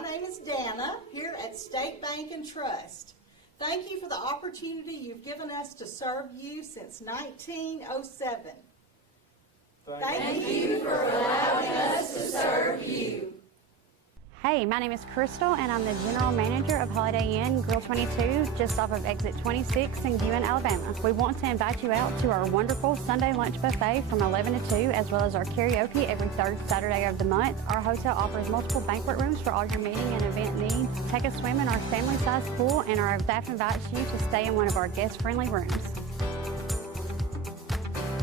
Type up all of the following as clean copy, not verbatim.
My name is Dana, here at State Bank and Trust. Thank you for the opportunity you've given us to serve you since 1907. Thank you for allowing us to serve you. Hey, my name is Crystal, and I'm the General Manager of Holiday Inn Grill 22, just off of Exit 26 in Guin, Alabama. We want to invite you out to our wonderful Sunday lunch buffet from 11 to 2, as well as our karaoke every third Saturday of the month. Our hotel offers multiple banquet rooms for all your meeting and event needs. Take a swim in our family-sized pool, and our staff invites you to stay in one of our guest-friendly rooms.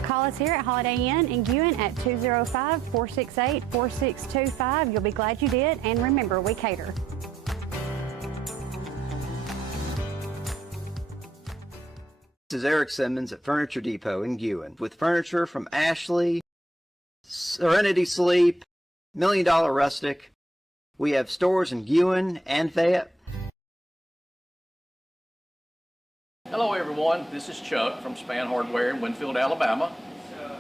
Call us here at Holiday Inn in Guin at 205-468-4625. You'll be glad you did, and remember, we cater. This is Eric Simmons at Furniture Depot in Guin with furniture from Ashley, Serenity Sleep, $1 Million Rustic. We have stores in Guin and Fayette. Hello everyone, this is Chuck from Span Hardware in Winfield, Alabama.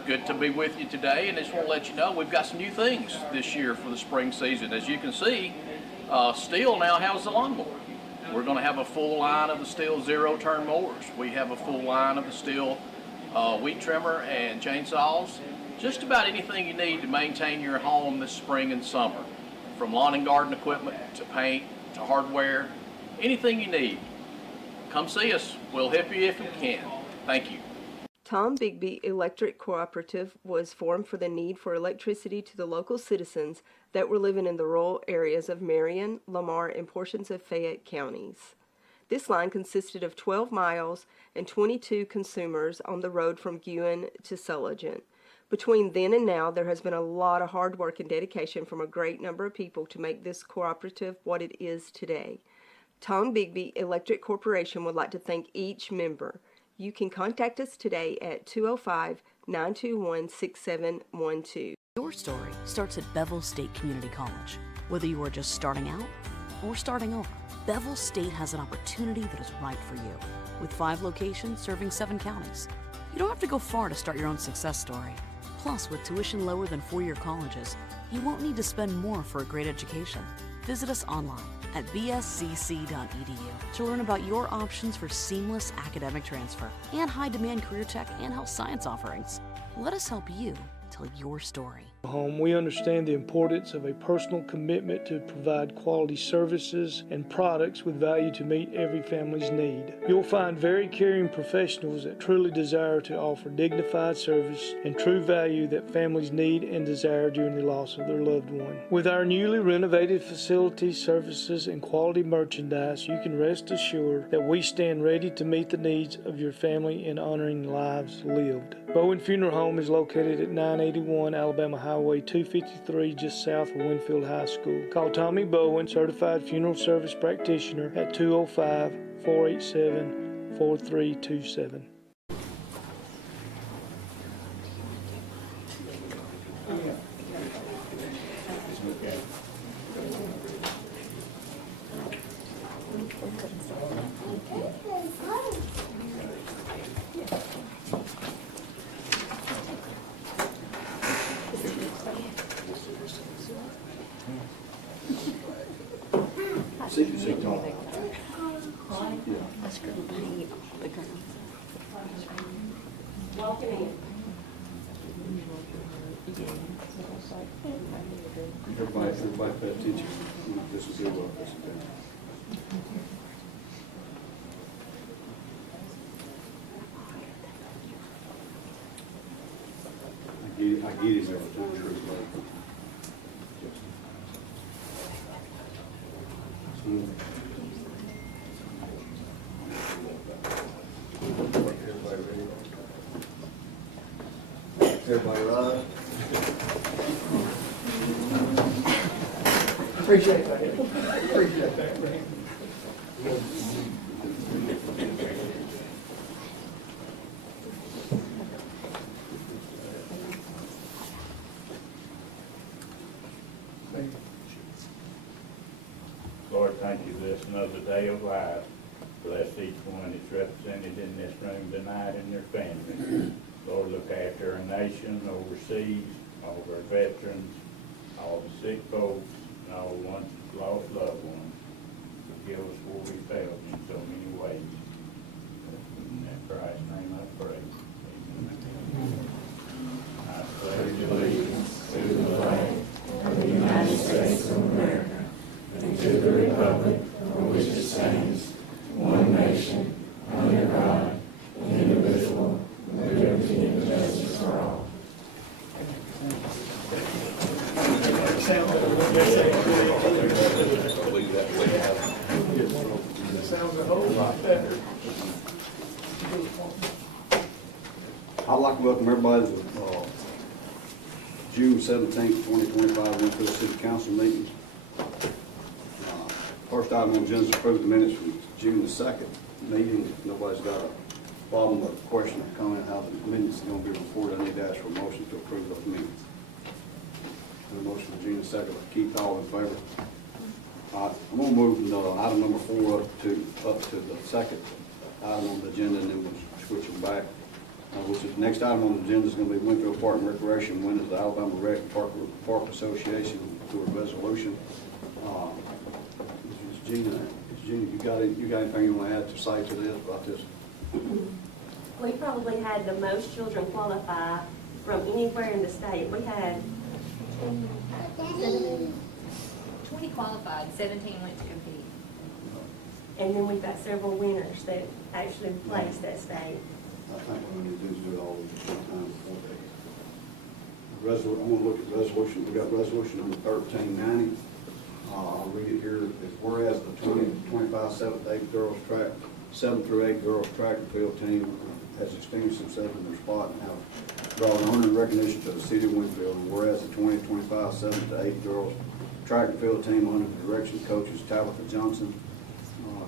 Good to be with you today, and I just want to let you know we've got some new things this year for the spring season. As you can see, Stihl now has the lawnmower. We're going to have a full line of the Stihl zero-turn mowers. We have a full line of the Stihl weed trimmer and chainsaws. Just about anything you need to maintain your home this spring and summer. From lawn and garden equipment to paint to hardware, anything you need. Come see us. We'll help you if we can. Thank you. Tom Bigby Electric Cooperative was formed for the need for electricity to the local citizens that were living in the rural areas of Marion, Lamar, and portions of Fayette counties. This line consisted of 12 miles and 22 consumers on the road from Guin to Sulligent. Between then and now, there has been a lot of hard work and dedication from a great number of people to make this cooperative what it is today. Tom Bigby Electric Corporation would like to thank each member. You can contact us today at 205-921-6712. Your story starts at Bevel State Community College. Whether you are just starting out or starting over, Bevel State has an opportunity that is right for you. With 5 locations serving 7 counties, you don't have to go far to start your own success story. Plus, with tuition lower than 4-year colleges, you won't need to spend more for a great education. Visit us online at bscc.edu to learn about your options for seamless academic transfer and high-demand career tech and health science offerings. Let us help you tell your story. We understand the importance of a personal commitment to provide quality services and products with value to meet every family's need. You'll find very caring professionals that truly desire to offer dignified service and true value that families need and desire during the loss of their loved one. With our newly renovated facilities, services, and quality merchandise, you can rest assured that we stand ready to meet the needs of your family in honoring lives lived. Bowen Funeral Home is located at 981 Alabama Highway 253, just south of Winfield High School. Call Tommy Bowen, Certified Funeral Service Practitioner, at 205-487-4327. Everybody pay attention. This is your work. I get it there to the truth. Everybody right? Appreciate that. Appreciate that, Ray. Lord, thank you for this another day of life. Bless each one that's represented in this room tonight and their families. Lord, look after our nation, overseas, all of our veterans, all the sick folks, and all the ones that lost loved welcome everybody to June 17th, 2025 Winfield City Council meetings. First item on the agenda is approve the minutes from June the 2nd meeting. If nobody's got a problem or question or comment how the minutes are going to be reported, I need to ask for a motion to approve those minutes. The motion for June the 2nd, Keith, all in favor? I'm going to move item number 4 up to the second item on the agenda, and then we'll switch them back. Which is the next item on the agenda is going to be Winfield Park and Recreation. When is the Alabama Rec Park Association to a resolution? Gina, you got anything you want to add to say to this about this? We probably had the most children qualify from anywhere in the state. We had 20 qualified, 17 went to compete. and then we've got several winners that actually placed that state. I think what we need to do is do it all at the same time before they. I'm going to look at resolution. We got resolution number 1390. I'll read it here. It's whereas the 2025 7th, 8th girls track, 7th through 8th girls track and field team has extinguished themselves in their spot and have brought honor and recognition to the city of Winfield. And whereas the 2025 7th to 8th girls track and field team under the direction of coaches Tabitha Johnson,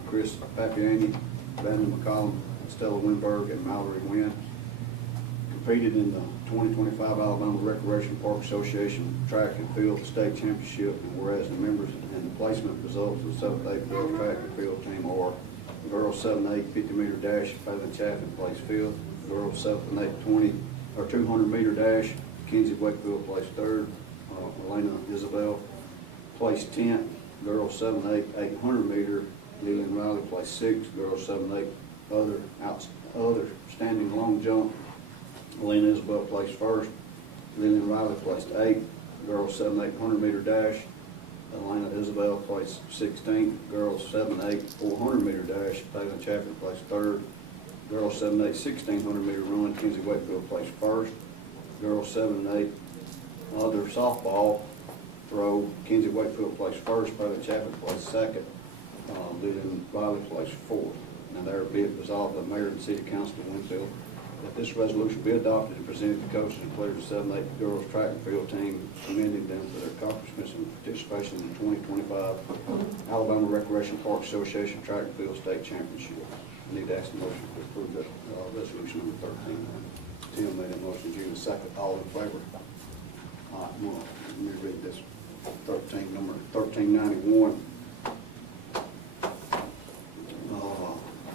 Chris Papiani, Brandon McCollum, Stella Winberg, and Mallory Wynn, competed in the 2025 Alabama Recreation Park Association Track and Field State Championship. And whereas the members and the placement results of the 7th, 8th girls track and field team are girls 7-8 50-meter dash, Phelan Chaffin placed fifth. Girls 7th and 8th 200-meter dash, Kenzie Wakefield placed third. Elena Isabel placed 10th. Girls 7-8 800-meter, Lillian Riley placed sixth. Girls 7-8 other standing long jump, Elena Isabel placed first. Lillian Riley placed eighth. Girls 7-8 100-meter dash, Elena Isabel placed 16th. Girls 7-8 400-meter dash, Phelan Chaffin placed third. Girls 7-8 1600-meter run, Kenzie Wakefield placed first. Girls 7-8 other softball throw, Kenzie Wakefield placed first. Phelan Chaffin placed second. Lillian Riley placed fourth. Now there be it resolved by the mayor and city council of Winfield that this resolution be adopted and presented to coaches and players of the 7-8 girls track and field team, commending them for their accomplishments and participation in the 2025 Alabama Recreation Park Association Track and Field State Championship. I need to ask the motion to approve that resolution number 13. Tim made a motion, June the 2nd. All in favor? Let me read this. Number 1391.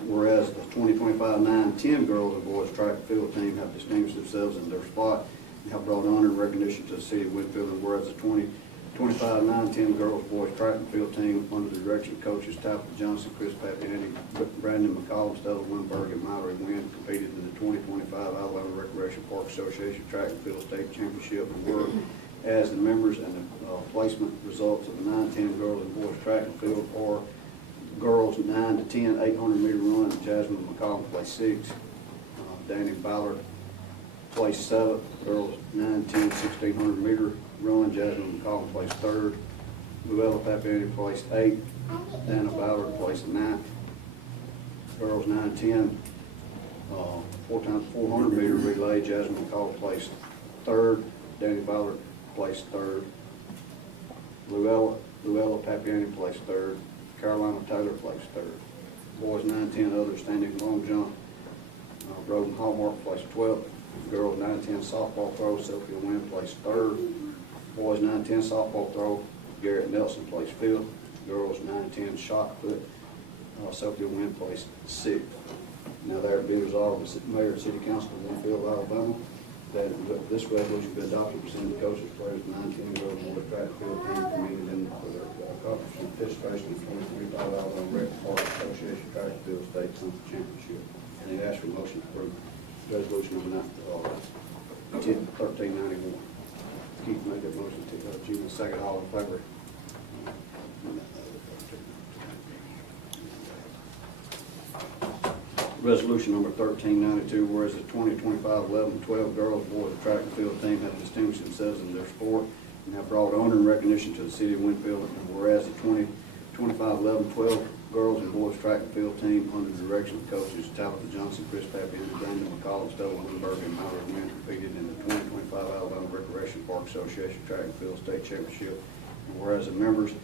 Whereas the 2025 9-10 girls and boys track and field team have distinguished themselves in their spot and have brought honor and recognition to the city of Winfield. And whereas the 2025 9-10 girls boys track and field team under the direction of coaches Tabitha Johnson, Chris Papiani, Brandon McCollum, Stella Winberg, and Mallory Wynn competed in the 2025 Alabama Recreation Park Association Track and Field State Championship. And were as the members and the placement results of the 9-10 girls and boys track and field are girls 9 to 10 800-meter run, Jasmine McCollum placed sixth. Danny Ballard placed seventh. Girls 9, 10, 1600-meter run, Jasmine McCollum placed third. Luella Papiani placed eighth. Dana Ballard placed ninth. Girls 9, 10 4x400-meter relay, Jasmine McCollum placed third. Danny Ballard placed third. Luella Papiani placed third. Carolina Taylor placed third. Boys 9-10 other standing long jump, Broden Hallmark placed 12th. Girls 9-10 softball throw, Sophia Wynn placed third. Boys 9-10 softball throw, Garrett Nelson placed fifth. Girls 9-10 shot put, Sophia Wynn placed sixth. Now there be resolved by the mayor and city council of Winfield, Alabama, that this resolution be adopted and presented to coaches, players, 9-10 girls and boys track and field team, commending them for their accomplishment and participation in the 2025 Alabama Rec Park Association Track and Field State Championship. And they ask for a motion to approve resolution number 1391. Keith made that motion. June the 2nd. All in favor? Resolution number 1392, whereas the 2025 11-12 girls and boys track and field team have distinguished themselves in their sport and have brought honor and recognition to the city of Winfield. And whereas the 2025 11-12 girls and boys track and field team under the direction of coaches Tabitha Johnson, Chris Pappy, and Daniel McCall, Stella Lindbergh, and Howard Wynn competed in the 2025 Alabama Recreation Park Association Track and Field State Championship. And whereas the members and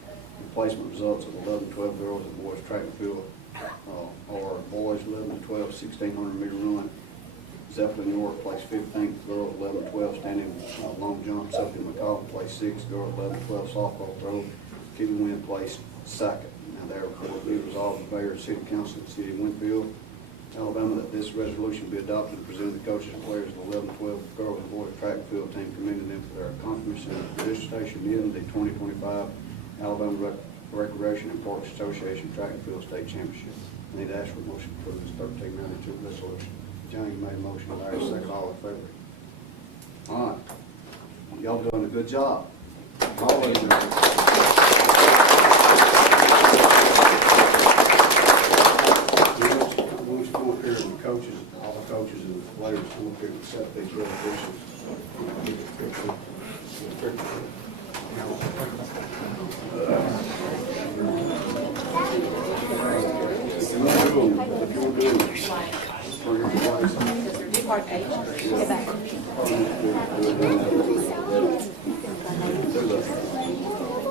placement results of 11-12 girls and boys track and field are boys 11-12 1600 meter run. Zeppelin York placed 15th, girls 11-12 standing long jump. Sophie McCall placed 6th, girls 11-12 softball throw. Kitty Wynn placed 2nd. Now therefore be resolved by the Mayor and City Council of the City of Winfield, Alabama, that this resolution be adopted and presented to the coaches and players of the 11-12 girls and boys track and field team, commending them for their accomplishments in participation in the 2025 Alabama Recreation and Parks Association Track and Field State Championship. I need to ask for a motion to approve this 1392 resolution. Johnny made a motion, Larry second, all in favor. All right. Y'all doing a good job. All of you. Once you come up here with the coaches, all the coaches and the players come up here and accept these resolutions.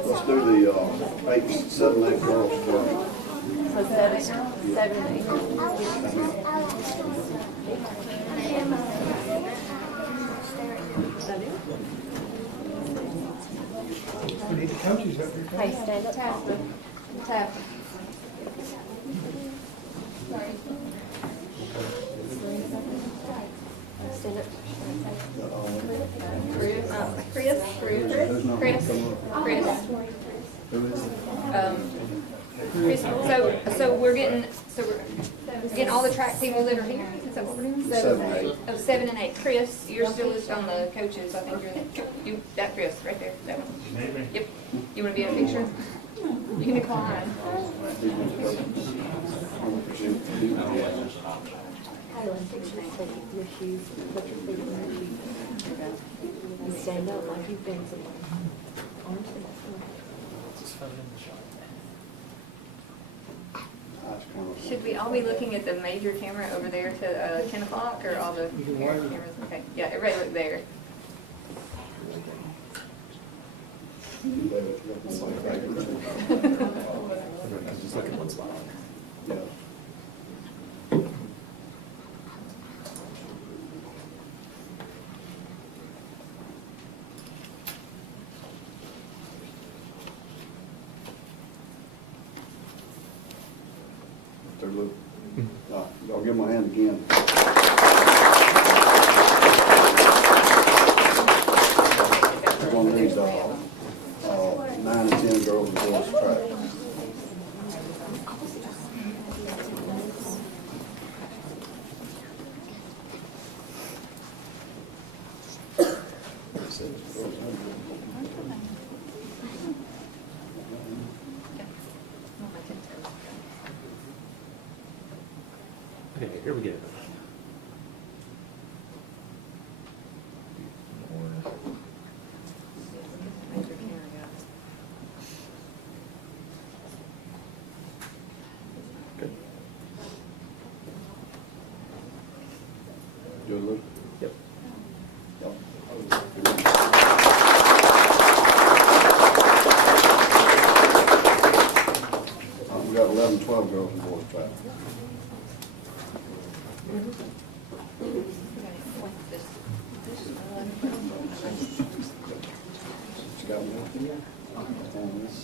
Let's do the 7, 8 girls first. So 7, 8. We need the coaches up here. Hey, stand up. Tap. Stand up. Chris, so we're getting all the track people that are here. Is that what we're doing? 7 and 8. Chris, you're still listed on the coaches. I think you that Chris right there. That one. Maybe. Yep. You want to be in a picture? You can decline. Your shoes, put your feet in your shoes. And stand up like you've been somewhere. Arms to Should we all be looking at the major camera over there to 10 o'clock or all the cameras? Okay. Yeah, everybody look there. Just look at one spot. Yeah. Y'all give my hand again. One of these, 9 and 10 girls and boys track. Okay, here we go. Good. Good look. Yep. We got 11, 12 girls and boys track. You got one? On this.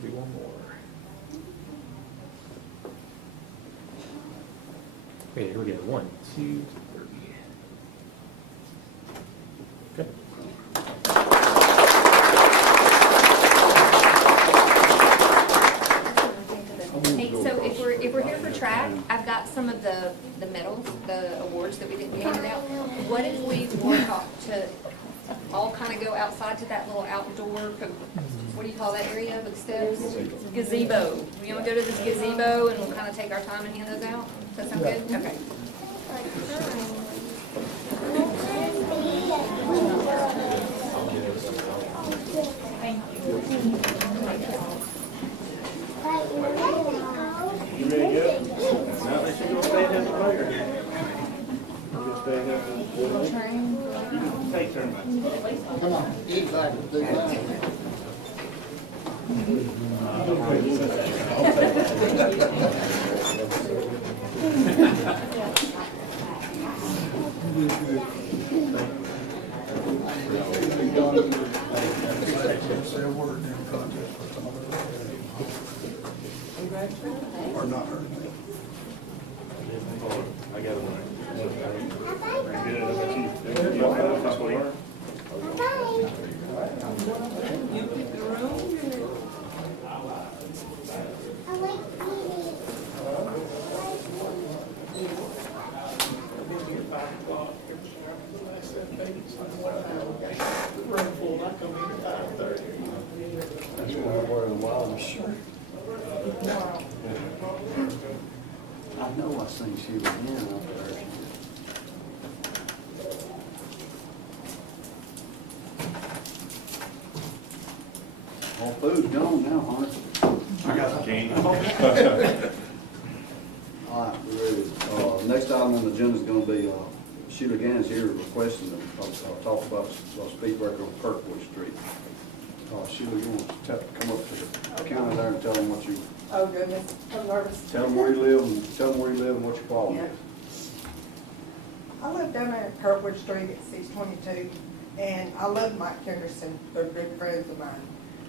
Do one more. Okay, here we go. 1, 2, 3. Good. Hey, so if we're here for track, I've got some of the medals, the awards that we didn't hand out. What if we were to all kind of go outside to that little outdoor what do you call that area with steps? Gazebo. We want to go to this gazebo and we'll kind of take our time and hand those out. Does that sound good? Okay. You ready to go? No, they should go stand up later. You can stand up and you can take turn. Come on, exactly, do that. Or not her. I got it. Very good. How about you? You all right this way? That's why I wear a wild shirt. I know I seen she was in up there. All food's gone now, Hunter. I got some candy. All right, we're ready. Next item on the agenda is gonna be, Sheila Gannon's here requesting to talk about speed breaker on Kirkwood Street. Sheila, you want to come up to the counter there and tell them what you, Oh goodness, I'm nervous. tell them where you live and what your problem Yeah. is. I live down there at Kirkwood Street at 622, and I love Mike Henderson. They're good friends of mine.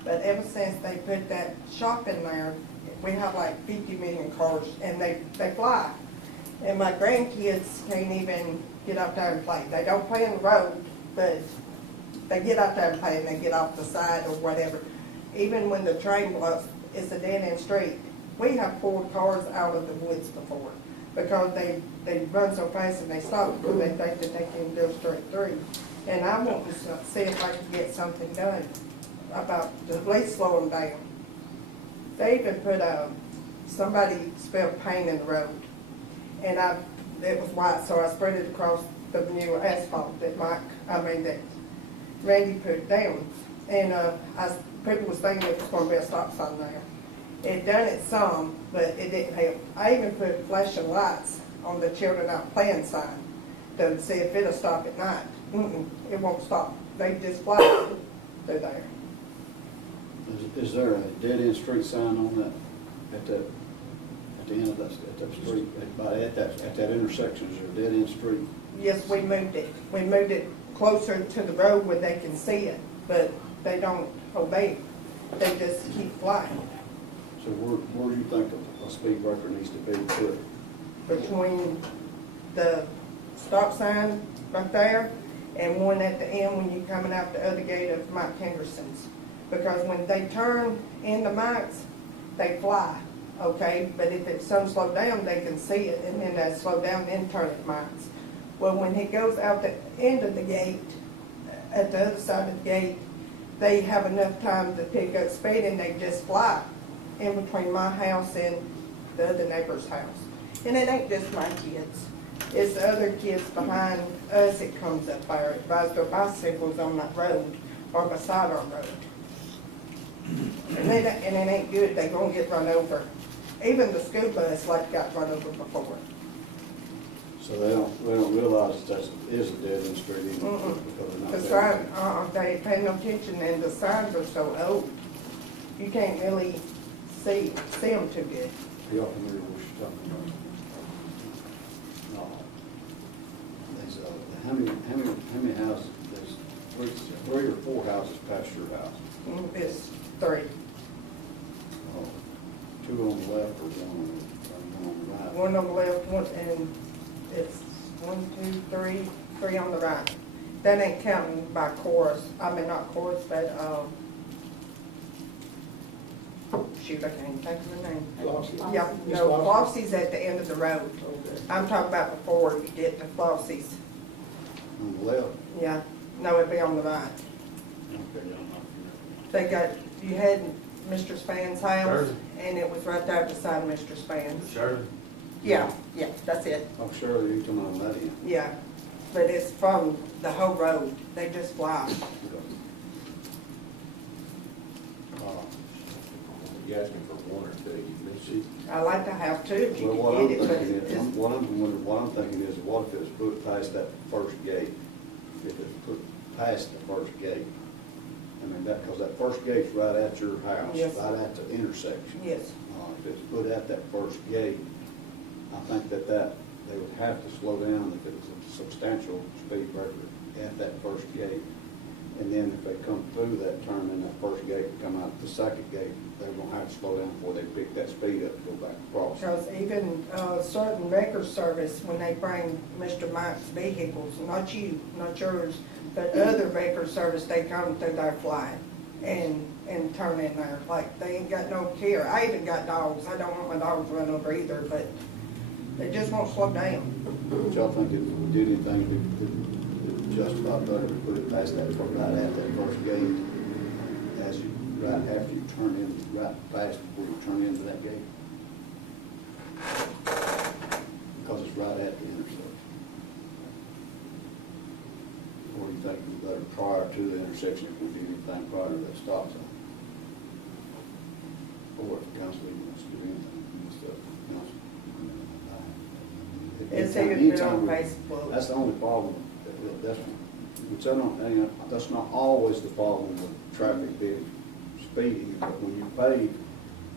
But ever since they put that shop in there, we have like 50 million cars, and they fly. And my grandkids can't even get out there and play. They don't play in the road, but they get out there and play, and they get off the side or whatever. Even when the train blows, it's a dead-end street. We have pulled cars out of the woods before because they run so fast and they stop because they think that they can go straight through. And I want to see if I can get something done about the police slow them down. They even put somebody spilled paint in the road, and it was white, so I spread it across the new asphalt that that Randy put down. And people was thinking it was going to be a stop sign there. It done it some, but it didn't help. I even put flashing lights on the children out playing sign to see if it'll stop at night. It won't stop. They just fly through there. Is there a dead-end street sign on that, at the end of that street, at that intersection, is there a dead-end street? Yes, we moved it. We moved it closer to the road where they can see it, but they don't obey it. They just keep flying. So where do you think a speed breaker needs to be put? Between the stop sign right there and one at the end when you're coming out the other gate of Mike Henderson's. Because when they turn into Mike's, they fly, okay? But if it's some slow down, they can see it, and then they slow down and turn at Mike's. Well, when he goes out the end of the gate, at the other side of the gate, they have enough time to pick up speed, and they just fly in between my house and the other neighbor's house. And it ain't just my kids. It's the other kids behind us that comes up there. It rides their bicycles on that road or beside our road. And it ain't good. They're going to get run over. Even the school bus got run over before. So they don't realize that is a dead-end street either because they're not. The sign, they pay no attention, and the signs are so old. You can't really see them too good. Are y'all familiar with what you're talking about? No. There's, how many houses? There's three or four houses past your house. It's 3. Oh, 2 on the left or one on the right? One on the left, and it's 1, 2, 3 on the right. That ain't counting by chorus. I mean, not chorus, but shoot, I can't even think of the name. Flossie. Yeah, no, Flossie's at the end of the road. Okay. I'm talking about before you get to Flossie's. On the left? Yeah, no, it'd be on the right. Okay, I'm not familiar. They got you had Mr. Span's house, Sure. and it was right there beside Mr. Span's. Sure. Yeah, that's it, Oh, Shirley, you come on that end. yeah. But it's from the whole road, they just fly. You asked me for one or two, you missed it. I like to have two if you Well, what can I'm get it, but thinking it's, is, what I'm thinking is, what if it's put past that first gate? If it's put past the first gate? I mean, because that first gate's right at your house, Yes. right at the intersection. yes. If it's put at that first gate, I think that they would have to slow down if it was a substantial speed breaker at that first gate. And then if they come through that turn in that first gate and come out the second gate, they're gonna have to slow down before they pick that speed up to go back across. Because even certain wrecker service, when they bring Mr. Mike's vehicles, not you, not yours, but other wrecker service, they come through there flying and turn in there, like they ain't got no care. I even got dogs, I don't want my dogs run over either, but they just won't slow down. But y'all think if we did anything, we could justify better to put it past that, right at that first gate, as you, right after you turn in, right past before you turn into that gate? Because it's right at the intersection. Or do you think we better prior to the intersection if we do anything prior to that stop sign? Or if the council even wants to do anything, and stuff, council. It's Anytime- even been on anytime we- Facebook. That's the only problem, that's not always the problem with traffic being speeding, but when you pave,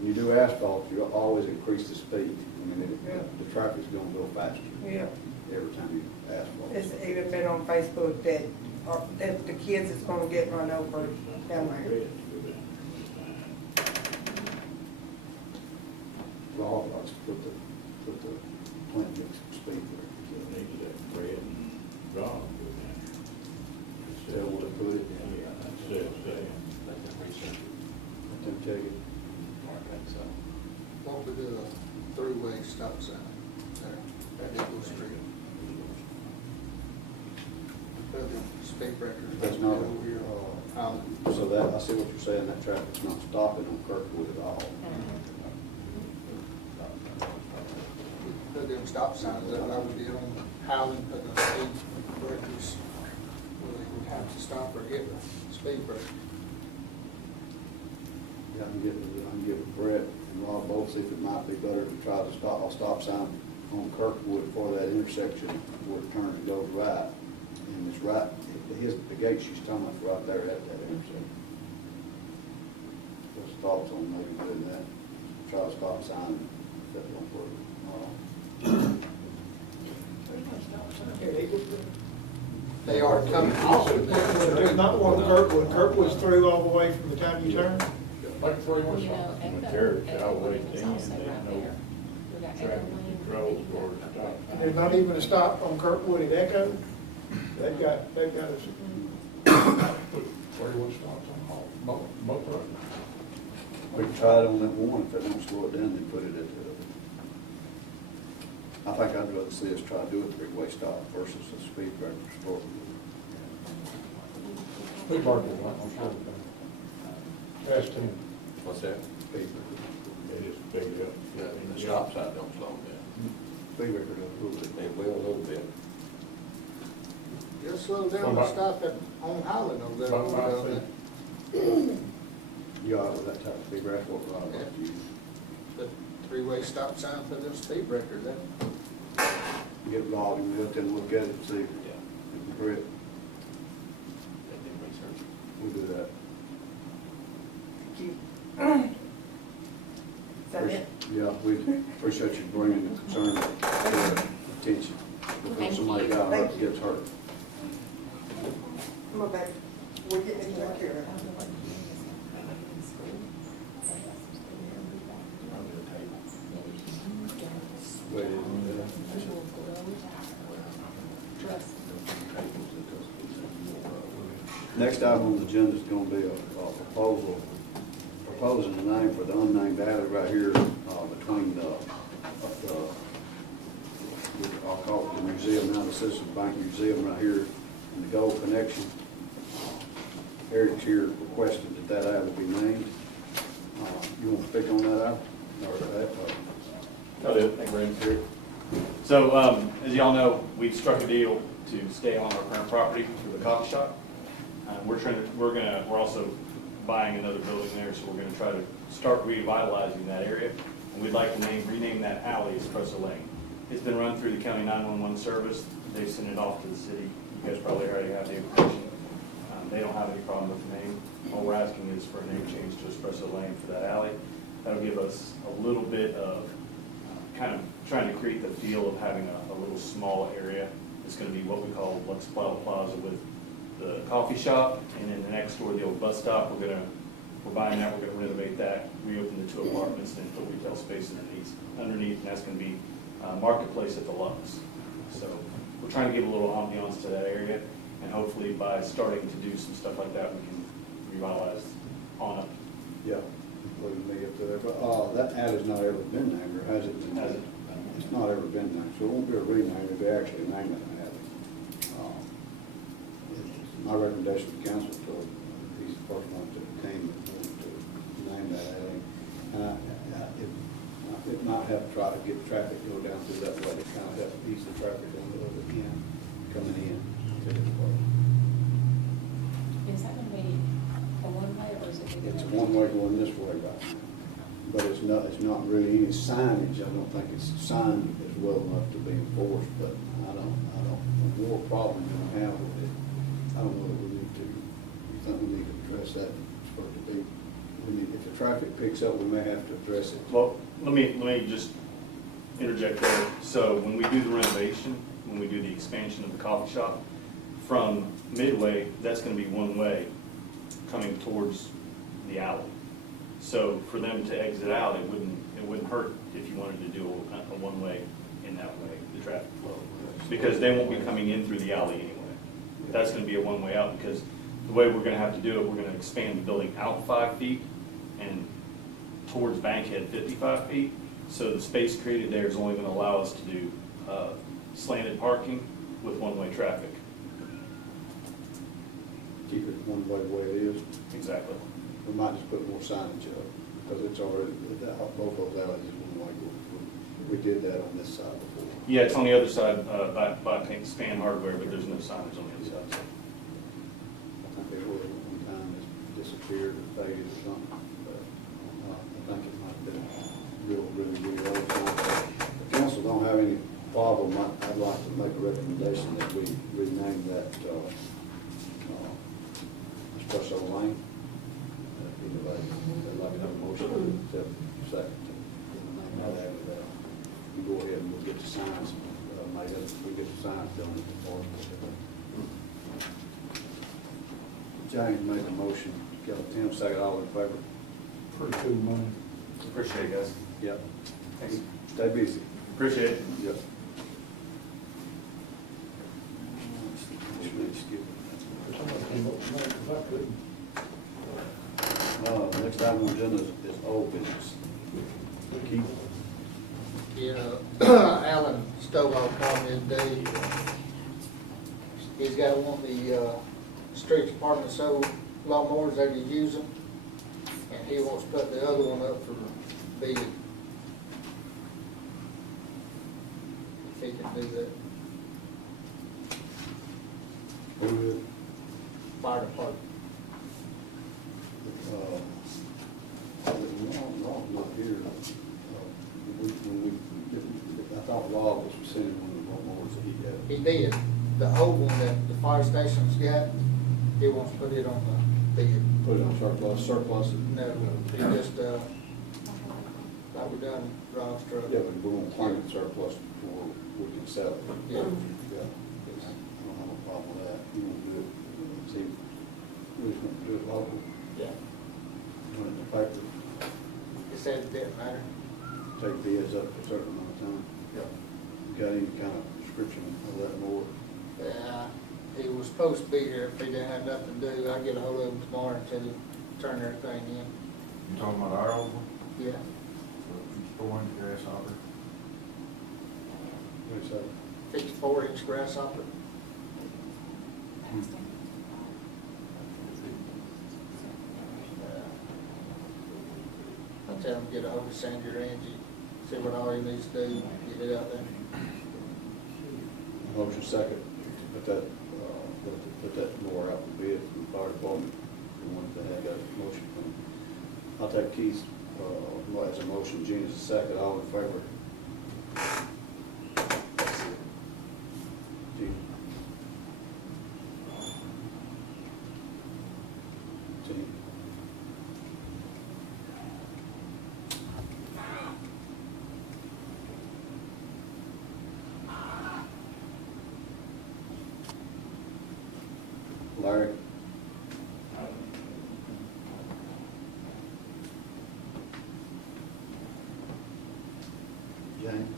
when you do asphalt, you always increase the speed. I mean, the traffic's gonna go faster Yeah. every time you asphalt. It's even been on Facebook that the kids is gonna get run over down there. Law likes to put the plant mix speed there. Needed that red and wrong. They want to put it, Yeah, that's it, let them tell you. What we do a three-way stop sign there at Eagle Street. Put the speed breakers That's over not, here on so that, I see what you're saying, that traffic's not stopping on Kirkwood at all. put them stop signs up like we did on Highland, put the speed breakers where they would have to stop or hit the speed breaker. Yeah, I can get with Brett and Rob both, see if it might be better to try to stop a stop sign on Kirkwood for that intersection where it turns and goes right. And it's right, the gate she's talking about is right there at that intersection. What's thoughts on maybe doing that? Try a stop sign, if that won't work. They are coming off of that. There's not one Kirkwood. Kirkwood's through all the way from the time you turn. Like before you want to stop. In the church, I always think there's no traffic control or stop. And there's not even a stop on Kirkwood at Echo. They've got us. 41 stops on all, both roads. We can try it on that one, if it won't slow it down, then put it at the other. I think I'd rather see us try to do a three-way stop versus a speed breaker sport. Who parked it, I'm sure. Ask him. What's that? Speed breaker. They just pick it up. Yeah, and the stop sign don't slow them down. Speed breaker does a little bit. They will a little bit. Just slow down and stop at, on Highland over there. About over 5 there. feet. You ought to, that type of speed breaker, what Rob like to use. But three-way stop sign for them speed breakers, that, Get Rob and let them look at it and see. Yeah. Brett, They do research. we'll do that. Is that it? Yeah, we appreciate you bringing the concern to our attention. Before somebody got hurt, gets hurt. Come on back, we're getting it took care of. Wait, next item on the agenda is gonna be a proposing a name for the unnamed alley right here, between I'll call it the museum, now the Citizens Bank Museum right here, and the Gold Connection. Eric's here requested that alley be named. You want to speak on that, Al? Or that, I'll do it. Thank you, Brandon. Here. So, as y'all know, we've struck a deal to stay on our current property for the coffee shop. We're also buying another building there, so we're gonna try to start revitalizing that area. And we'd like to rename that alley Espresso Lane. It's been run through the county 911 service. They sent it off to the city. You guys probably already have the information. They don't have any problem with the name. All we're asking is for a name change to Espresso Lane for that alley. That'll give us a little bit of kind of trying to create the feel of having a little small area. It's going to be what we call Lux Plaza with the coffee shop, and then the next door, the old bus stop. We're buying that. We're going to renovate that, reopen the 2 apartments, and put retail space underneath, and that's going to be marketplace at the Lux. So we're trying to give a little ambiance to that area, and hopefully by starting to do some stuff like that, we can revitalize on up. yeah, including me up there. But that alley's not ever been named, or has it been? Has it? It's not ever been named, so it won't be a rename if they actually name it an alley. It's my recommendation to council to, he's the first one to came to name that alley. And it might have to try to get traffic go down through that way, to kind of help ease the traffic a little bit coming in to this part. Is that going to be a one-way or is it? It's a one-way going this way right now, but it's not really any signage. I don't think it's signed as well enough to be enforced, but the more problem you're gonna have with it, I don't know that we need to, you think we need to address that for it to be, if the traffic picks up, we may have to address it. Well, let me just interject there. So when we do the renovation, when we do the expansion of the coffee shop, from Midway, that's going to be one way coming towards the alley. So for them to exit out, it wouldn't hurt if you wanted to do a one way in that way, the traffic flow, because they won't be coming in through the alley anyway. That's going to be a one way out, because the way we're going to have to do it, we're going to expand the building out 5 feet and towards Bankhead 55 feet. So the space created there is only going to allow us to do slanted parking with one-way traffic. Keep it one way the way it is. Exactly. We might just put more signage up, because it's already, both those alleys is one way. We did that on this side before. Yeah, it's on the other side by Span Hardware, but there's no signage on the other side. I think it was one time it disappeared or faded or something, but I think it might have been really old. So if the council don't have any problem, I'd like to make a recommendation that we rename that Espresso Lane. I'd like to have a motion to second to name that alley. You go ahead and we'll get the signs made up. We'll get the signs done before. James made the motion. Tim second. All in favor? Pretty good money. Appreciate it, guys. Yep. Thanks. Stay busy. Appreciate it. Yep. Next item on the agenda is old business. Keith? Yeah, Alan Stovall called me today. He's got one of the street department sold lawnmowers that he's using, and he wants to put the other one up for bid. If he can do that. Who is? Fire department. Rob's not here. I thought Rob was sending one of the lawnmowers that he had. He did. The old one that the fire station's got, he wants to put it on the bid. Put it on surplus? No, he just, like we done Rob's truck. Yeah, but we won't claim it surplus before we can sell it. Yeah. Yeah. I don't have a problem with that. You want to do it, see, we just want to do it local. Yeah. Put it in the paper, He said it didn't matter. take bids up for a certain amount of time. Yeah. You got any kind of description of that more? Yeah, he was supposed to be here if he didn't have nothing to do. I'll get a hold of him tomorrow to turn everything in. You talking about our old one? Yeah. So 4-inch grasshopper? What do you say? 54-inch grasshopper. I'll tell him, get a hold of Sandy or Angie, see what all he needs to do, get it out there. Motion second, put that mower out for bid from the fire department. We wanted to have that motion from, I'll take Keith, as a motion, Gene as a second, all in favor. Gene. Gene. Larry? Jane?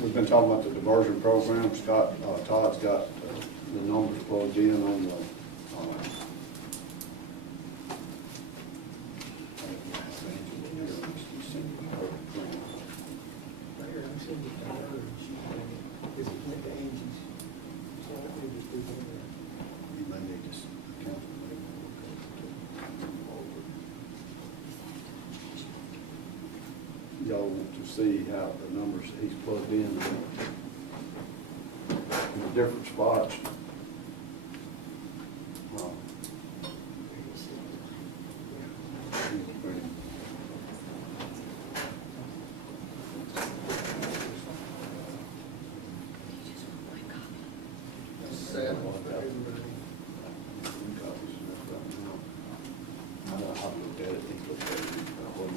We've been talking about the diversion program. Scott, Todd's got the numbers plugged in on the, y'all want to see how the numbers he's plugged in the different spots.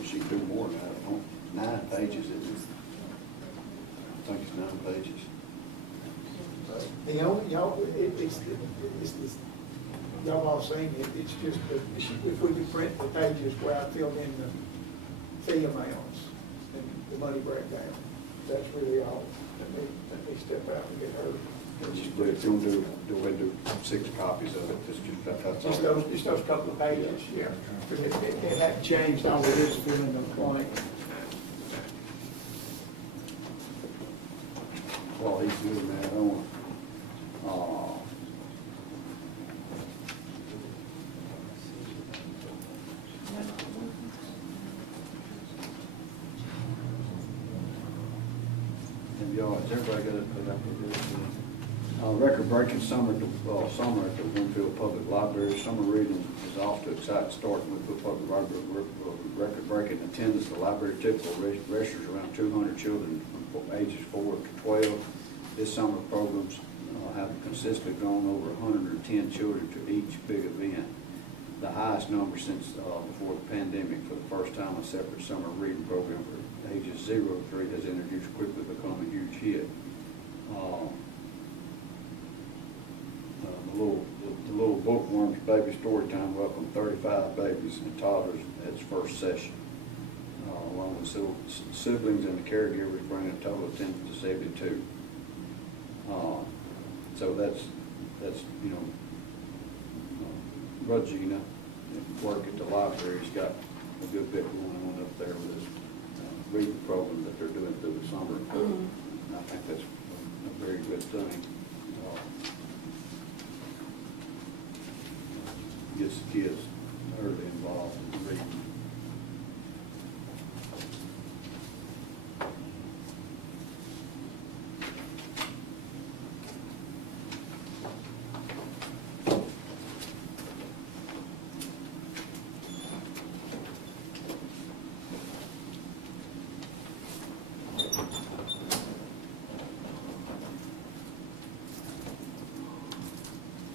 She do more than that. 9 pages, isn't it? I think it's 9 pages. The only, y'all, y'all all seen it, it's just, if we could print the pages where I filled in the fee amounts and the money breakdown, that's really all. Let me step out and get her. But if you'll do 6 copies of it, that's all. Just those couple of pages, yeah. It hadn't changed, all it is filling the blank. Well, he's doing that on. And y'all, has everybody got it put up with this? Record-breaking summer at the Winfield Public Library. Summer reading is off to an exciting start. Winfield Public Library record-breaking attendance. The library typical registers around 200 children from ages 4 to 12. This summer programs have consistently grown over 110 children to each big event. The highest number since before the pandemic. For the first time, a separate summer reading program for ages 0 to 3 has introduced, quickly become a huge hit. The little bookworms baby story time welcomed 35 babies and toddlers at its first session, along with siblings and the caregivers, bringing a total of 10 to 72. So that's Regina work at the library has got a good bit going on up there with this reading program that they're doing through the summer. And I think that's a very good thing. Gets the kids early involved in reading.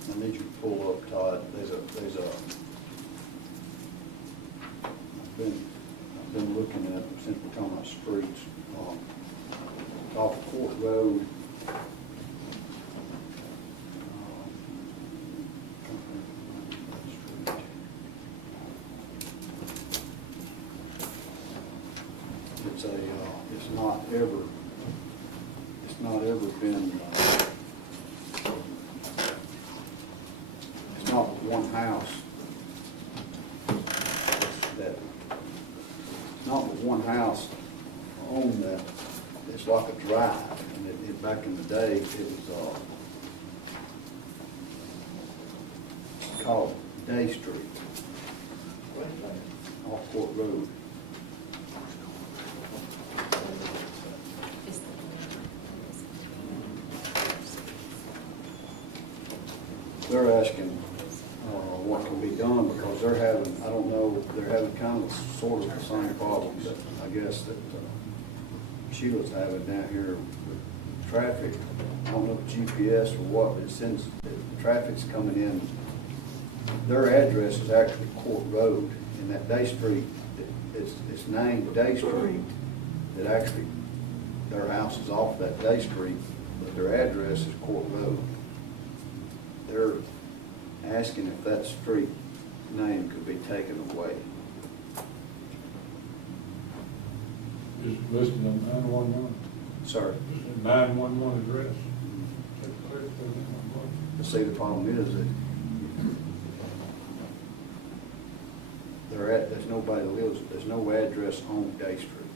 I need you to pull up, Todd. I've been looking at, since we're talking about streets, off Court Road. It's not ever been, it's not one house that, it's not one house on that, it's like a drive, and back in the day, it was, called Day Street, off Court Road. They're asking what can be done because they're having, I don't know, they're having kind of sort of the same problem that I guess that Sheila's having down here with traffic. I don't know if GPS or what, but it sends, the traffic's coming in. Their address is actually Court Road, and that Day Street, it's named Day Street, that actually, their house is off that Day Street, but their address is Court Road. They're asking if that street name could be taken away. Just listed on 911. Sir? 911 address. See, the problem is that there's nobody that lives, there's no address on Day Street.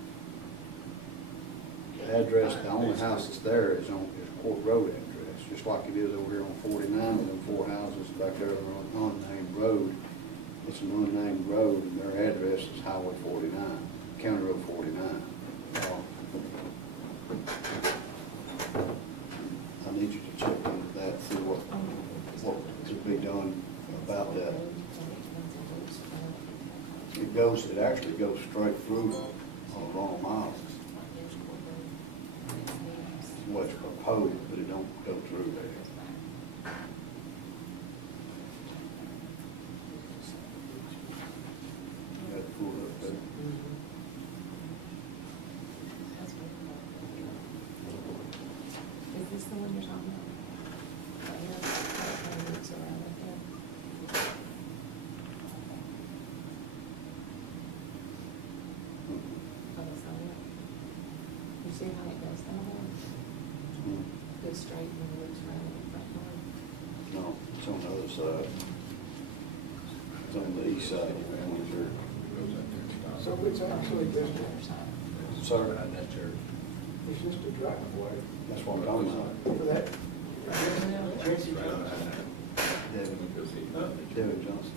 The address, the only house that's there is Court Road address. Just like it is over here on 49, with them 4 houses back there on an unnamed road. It's an unnamed road, and their address is Highway 49, County Road 49. I need you to check into that, see what could be done about that. It actually goes straight through on the wrong miles. What's proposed, but it don't go through there. That pulled up there. Is this the one you're talking about? Right here, that moves around right there. Oh, that's not it. You see how it goes down there? Goes straight and then loops around in the front door. No, it's on the other side. It's on the east side of the family church. So it's actually just, Sir? it's just a driveway That's what I'm talking about. for that. Jesse Devin Johnson.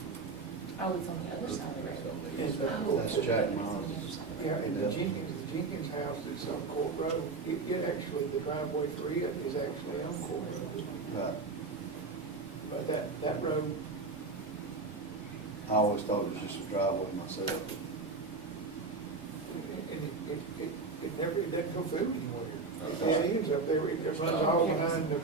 Oh, it's on the other side of the road. That's Jack Miles. Yeah, and the Jenkins house that's on Court Road, it actually, the driveway for it is actually on Court Road. Right. But that road, I always thought it was just a driveway myself. and it never, it doesn't go through anywhere. It dead ends up there, it just runs all behind the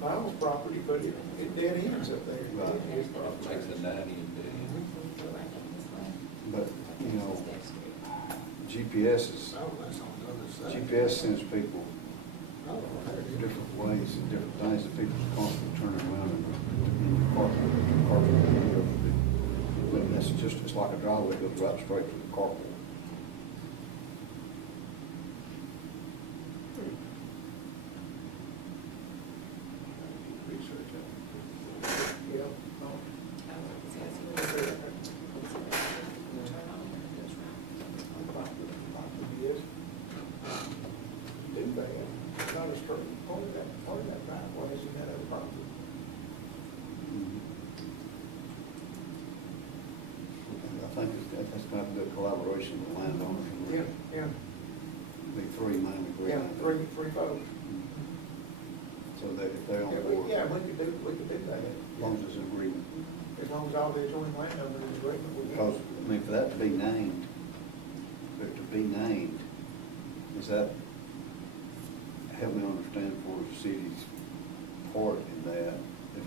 Miles property, but it dead ends up there. Right. Makes a 90 and But, you know, GPS sends people different ways and different things that people constantly turn around and park. But it's just, it's like a driveway that goes right straight to the carport. Research that. Yeah. Not a straight, part of that driveway is in that other property. I think that's going to have to be a collaboration with landowners. Yeah. Be 3 main agreements. Yeah, three folks. So that if they're on board. Yeah, we could do that. As long as it's an agreement. As long as all the adjoining landowners are agreement with that. Because, I mean, for that to be named, is that, help me understand for the city's part in that, if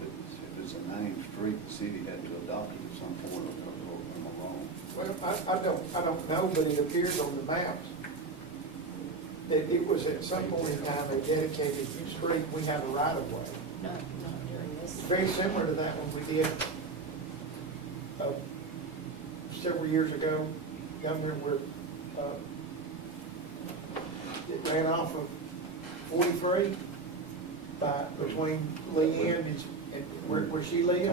it's a named street, the city had to adopt it at some point, or am I wrong? Well, I don't know, but it appears on the maps that it was at some point in time a dedicated street, we have a right of way. Not during this. Very similar to that one we did several years ago, down there where it ran off of 43 between Lee Ann and where she lived.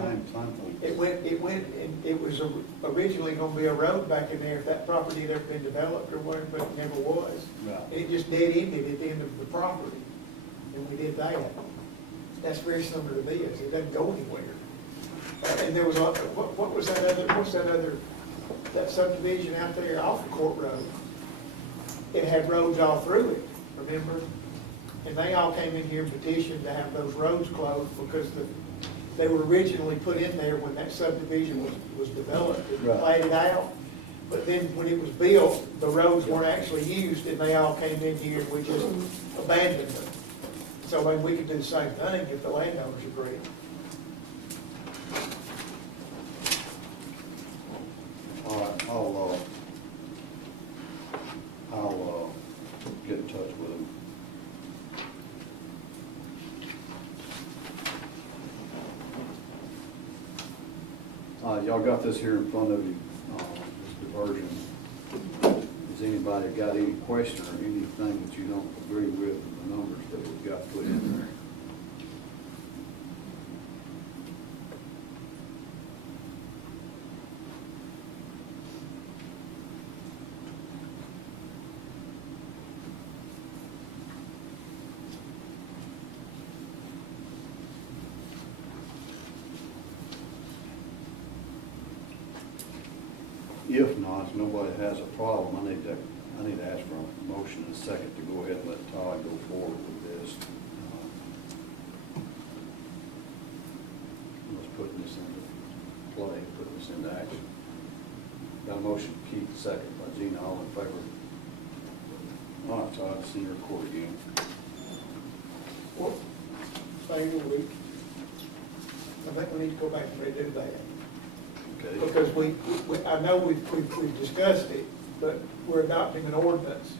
It went, and it was originally going to be a road back in there if that property had ever been developed or whatever, but it never was. Right. And it just dead ended at the end of the property, and we did that. That's very similar to this. It doesn't go anywhere. And there was what was that other? What's that other? That subdivision out there off the Court Road. It had roads all through it. Remember? And they all came in here and petitioned to have those roads closed because they were originally put in there when that subdivision was developed and platted out. But then when it was built, the roads weren't actually used, and they all came in here and we just abandoned them. So maybe we could do the same thing if the landowners agree. All right, I'll get in touch with them. Y'all got this here in front of you, this diversion. Has anybody got any question or anything that you don't agree with the numbers that we've got put in there? If not, if nobody has a problem, I need to ask for a motion and a second to go ahead and let Todd go forward with this. Let's put this into play, put this into action. Got a motion, Keith, second by Gina, all in favor. All right, Todd, see your report again. Well, I think we need to go back and redo that. Okay. Because I know we've discussed it, but we're adopting an ordinance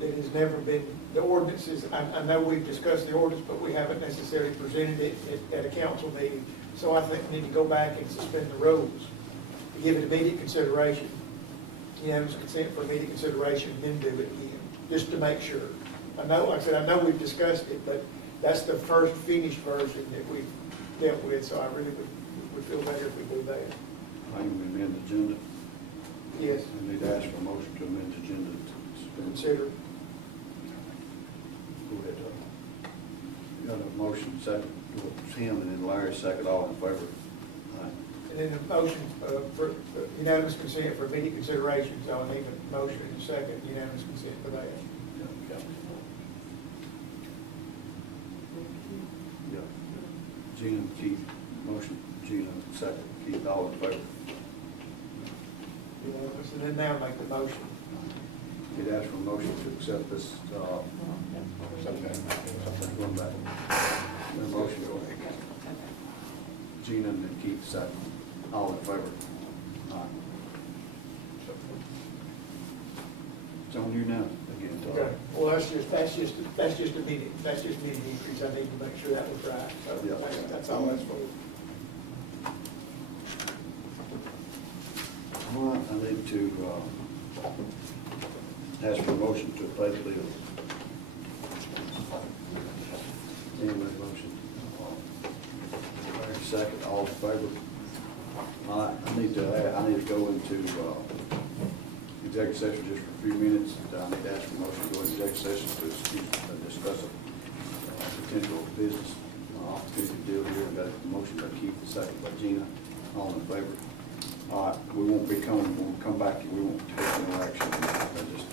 that has never been, the ordinances, I know we've discussed the ordinance, but we haven't necessarily presented it at a council meeting. So I think we need to go back and suspend the rules, give it immediate consideration, unanimous consent for immediate consideration, and then do it again, just to make sure. I know, like I said, I know we've discussed it, but that's the first finished version that we've dealt with, so I really would feel better if we do that. I can amend the agenda. Yes. I need to ask for a motion to amend the agenda to suspend. Consider. Go ahead, Todd. Got a motion, second, Tim, and then Larry, second, all in favor. Aye. And then a motion for unanimous consent for immediate consideration, so I need a motion and a second unanimous consent for that. Yeah. Gina, Keith, motion, Gina, second, Keith, all in favor. Unanimous, and then now make the motion. You'd ask for a motion to accept this, going back. The motion, go ahead. Gina and then Keith, second, all in favor. Aye. It's on you now, again, Todd. Okay, well, that's just immediate increase, I need to make sure that was right, so Yeah. that's all that's for. All right, I need to ask for a motion to pay the bill. Anyway, motion. Second, all in favor? All right, I need to go into executive session just for a few minutes. I need to ask for a motion to go into executive session to discuss a potential business opportunity deal here. I've got a motion by Keith, second by Gina, all in favor? All right, we won't be coming, when we come back, we won't take no action. I just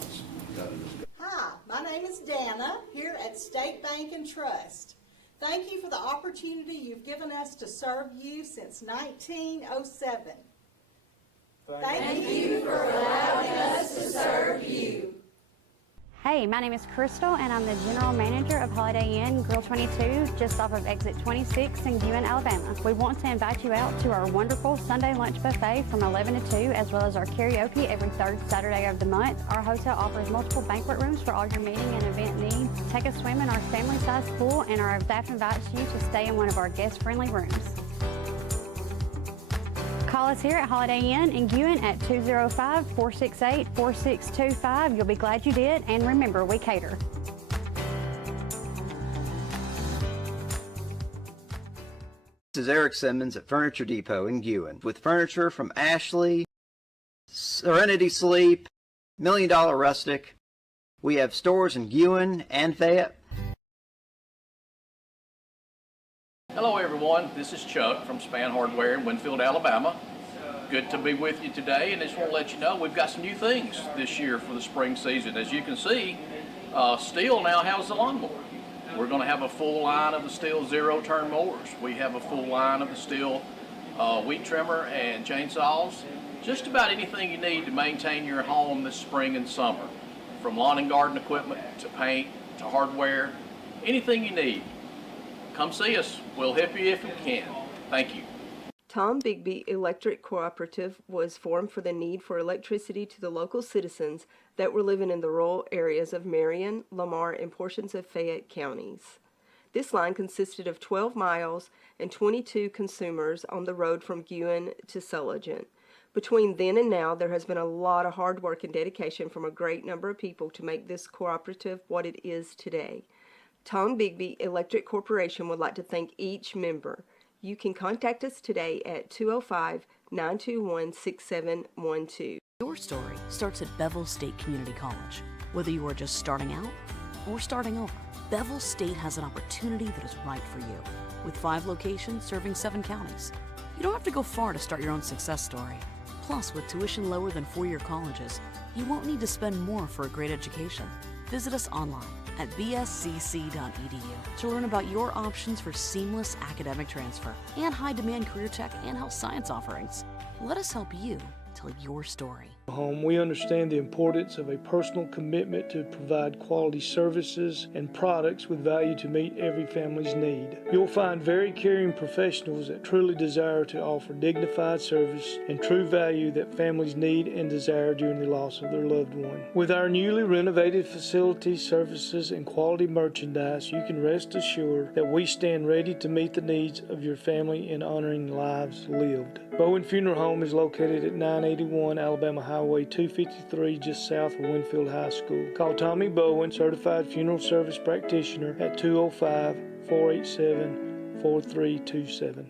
got to discuss. Hi, my name is Dana, here at State Bank and Trust. Thank you for the opportunity you've given us to serve you since 1907. Thank you for allowing us to serve you. Hey, my name is Crystal, and I'm the General Manager of Holiday Inn Grill 22, just off of exit 26 in Guin, Alabama. We want to invite you out to our wonderful Sunday lunch buffet from 11 to 2, as well as our karaoke every third Saturday of the month. Our hotel offers multiple banquet rooms for all your meeting and event needs. Take a swim in our family-sized pool, and our staff invites you to stay in one of our guest-friendly rooms. Call us here at Holiday Inn in Guin at 205-468-4625. You'll be glad you did, and remember, we cater. This is Eric Simmons at Furniture Depot in Guin with furniture from Ashley, Serenity Sleep, $1 Million Rustic. We have stores in Guin and Fayette. Hello everyone, this is Chuck from Span Hardware in Winfield, Alabama. Good to be with you today, and I just want to let you know we've got some new things this year for the spring season. As you can see, Stihl now has the lawnmower. We're going to have a full line of the Stihl zero-turn mowers. We have a full line of the Stihl weed trimmer and chainsaws. Just about anything you need to maintain your home this spring and summer. From lawn and garden equipment to paint to hardware, anything you need. Come see us. We'll help you if we can. Thank you. Tom Bigby Electric Cooperative was formed for the need for electricity to the local citizens that were living in the rural areas of Marion, Lamar, and portions of Fayette counties. This line consisted of 12 miles and 22 consumers on the road from Guin to Sulligent. Between then and now, there has been a lot of hard work and dedication from a great number of people to make this cooperative what it is today. Tom Bigby Electric Corporation would like to thank each member. You can contact us today at 205-921-6712. Your story starts at Bevel State Community College. Whether you are just starting out or starting over, Bevel State has an opportunity that is right for you. With 5 locations serving 7 counties, you don't have to go far to start your own success story. Plus, with tuition lower than 4-year colleges, you won't need to spend more for a great education. Visit us online at bscc.edu to learn about your options for seamless academic transfer and high-demand career tech and health science offerings. Let us help you tell your story. Home, we understand the importance of a personal commitment to provide quality services and products with value to meet every family's need. You'll find very caring professionals that truly desire to offer dignified service and true value that families need and desire during the loss of their loved one. With our newly renovated facilities, services, and quality merchandise, you can rest assured that we stand ready to meet the needs of your family in honoring lives lived. Bowen Funeral Home is located at 981 Alabama Highway 253, just south of Winfield High School. Call Tommy Bowen, Certified Funeral Service Practitioner, at 205-487-4327.